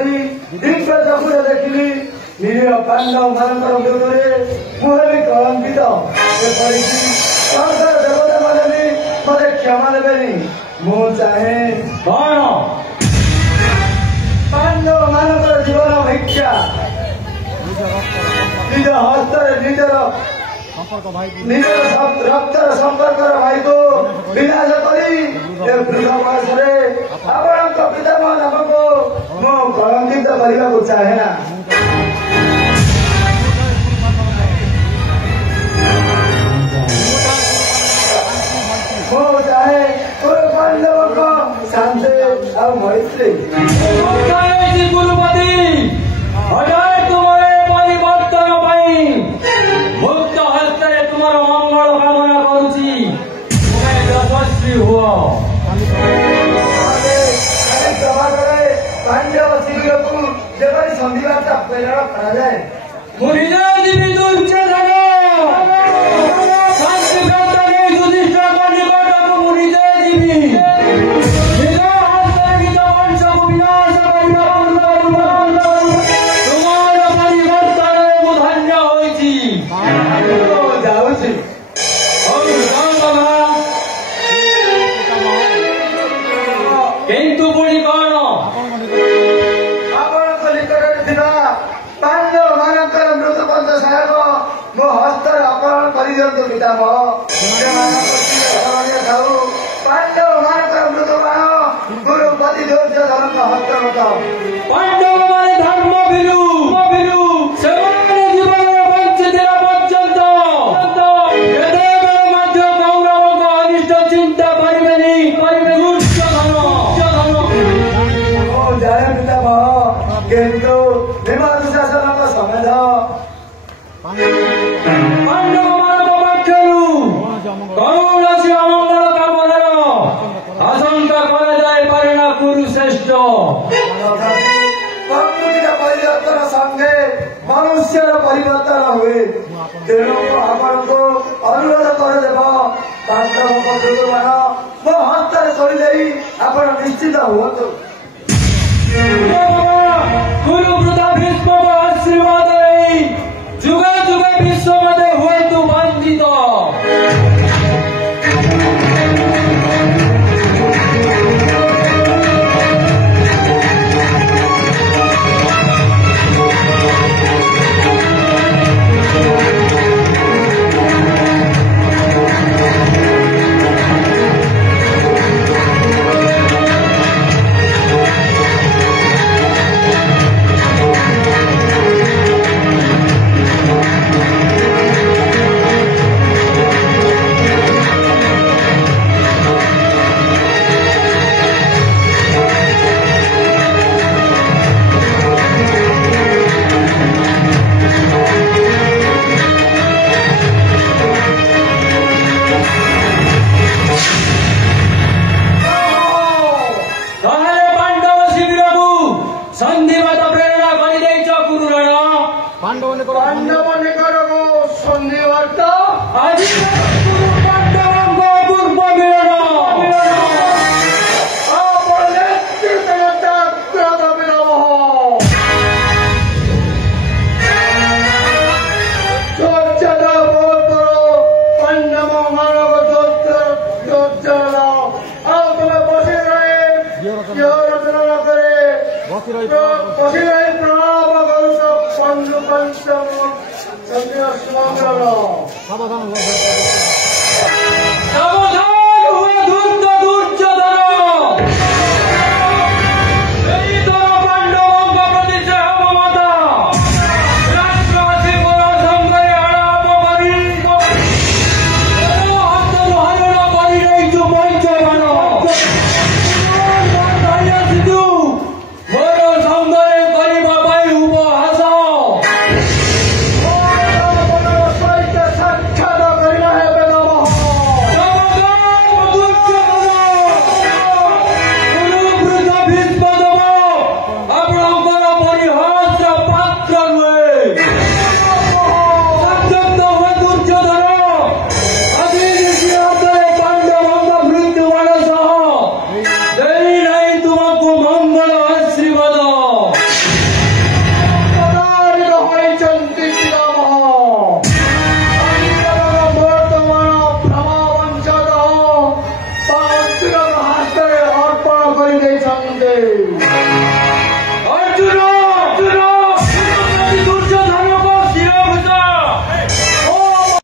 करी दिन चकुरे देखिली निरीह पांडव मानकर विरोधରେ ମୁଁ ହେବି କଳଙ୍କିତ। ଏପରିକି ସଂସାର ଦେବତା ମାନେ ବି ମୋତେ କ୍ଷମା ଦେବେନି। ମୁଁ ଚାହେଁ କଣ ପାଣ୍ଡବ ମାନଙ୍କର ଜୀବନ ଭିକ୍ଷା ନିଜ ହସ୍ତରେ ନିଜର ରକ୍ତର ସମ୍ପର୍କର ଭାଇକୁ ବିନାଶ କରି ଏ ବୃଦ୍ଧ ବୟସରେ ଆପଣଙ୍କ ପିତାମହ ନାମକୁ ମୁଁ କଳଙ୍କିତ କରିବାକୁ ଚାହେଁ ନା। ମୁଁ ଚାହେଁ ପାଣ୍ଡବଙ୍କ ଶାନ୍ତି ଆଉ ମୈତ୍ରୀ। ଗୁରୁପତି ତୁମର ପରିବର୍ତ୍ତନ ପାଇଁ ମୁକ୍ତ ହସ୍ତରେ ତୁମର ମଙ୍ଗଳ କାମନା କରୁଛି। ତୁମେ ଯଶସ୍ୱୀ ହୁଅ। ସଭାରେ ପାଣ୍ଡବ ଶିବିରକୁ ଯେପରି ସନ୍ଧିବାର୍ତ୍ତା ପ୍ରେରଣ କରାଯାଏ ମୁଁ ନିଜେ ଯିବି ଦୁର୍ଚ୍ଛେଦନ ଶାନ୍ତି ପ୍ରାପ୍ତ ନେଇ ଯୁଧିଷ୍ଠିରଙ୍କ ନିକଟକୁ ମୁଁ ନିଜେ ଯିବି। ନିଜ ହସ୍ତରେ ନିଜ ବଂଶକୁ ବିନାଶ କରିବା ତୁମର ପରିବର୍ତ୍ତନରେ ମୁଁ ଧନ୍ୟ ହୋଇଛି। ଯାଉଛି କିନ୍ତୁ ପୁଣି କଣ ଆପଣଙ୍କ ନିକଟରେ ଥିବା ପାଣ୍ଡବ ମାନଙ୍କର ମୃତପନ୍ତ ସହାୟକ ମୋ ହସ୍ତରେ ଅପହରଣ କରିଦିଅନ୍ତୁ ପିତାମହ। ଥାଉ ପାଣ୍ଡବ ମାନଙ୍କର ମୃତବାଣ ଗୁରୁପତି ଦୁର୍ଯ୍ୟୋଧନଙ୍କ ହସ୍ତଗତ। ପାଣ୍ଡବମାନେ ଧର୍ମ ଭୀରୁ ସେମାନେ ଜୀବନରେ ବଞ୍ଚିଥିବା ପର୍ଯ୍ୟନ୍ତ କେତେବେଳେ ମଧ୍ୟ କୌରବଙ୍କ ଅନିଷ୍ଟ ଚିନ୍ତା କରିବେନି। ମୁଁ ଜାଣେ ପିତାମହ କିନ୍ତୁ ବିମର୍ଶାସନଙ୍କ ସମେତ ପାଣ୍ଡବମାନଙ୍କ ପକ୍ଷରୁ କୌଣସି ଅମଙ୍ଗଳ କାମନାର ଆଶଙ୍କା କରାଯାଇପାରେ ନା କୁରୁଶ୍ରେଷ୍ଠ। ପ୍ରକୃତିର ପରିବର୍ତ୍ତନ ସଙ୍ଗେ ମନୁଷ୍ୟର ପରିବର୍ତ୍ତନ ହୁଏ। ତେଣୁ ଆପଣଙ୍କୁ ଅନୁରୋଧ କରିଦେବ ପାଣ୍ଡବଙ୍କ ମୃତ୍ୟୁବାଣ ମୋ ହସ୍ତରେ କରିଦେଇ ଆପଣ ନିଶ୍ଚିତ ହୁଅନ୍ତୁ। ଗୁରୁ ବୃଦ୍ଧ ଭୀଷ୍ମଙ୍କ ଆଶୀର୍ବାଦ ନେଇ ଯୁଗେ ଯୁଗେ ବିଶ୍ୱ ମତେ ହୁଅନ୍ତୁ ବନ୍ଦିତ। पांडव निकटको सन्धिवार्ता आज पांडवों पूर्व मिलन କରିଦେଇଛନ୍ତି।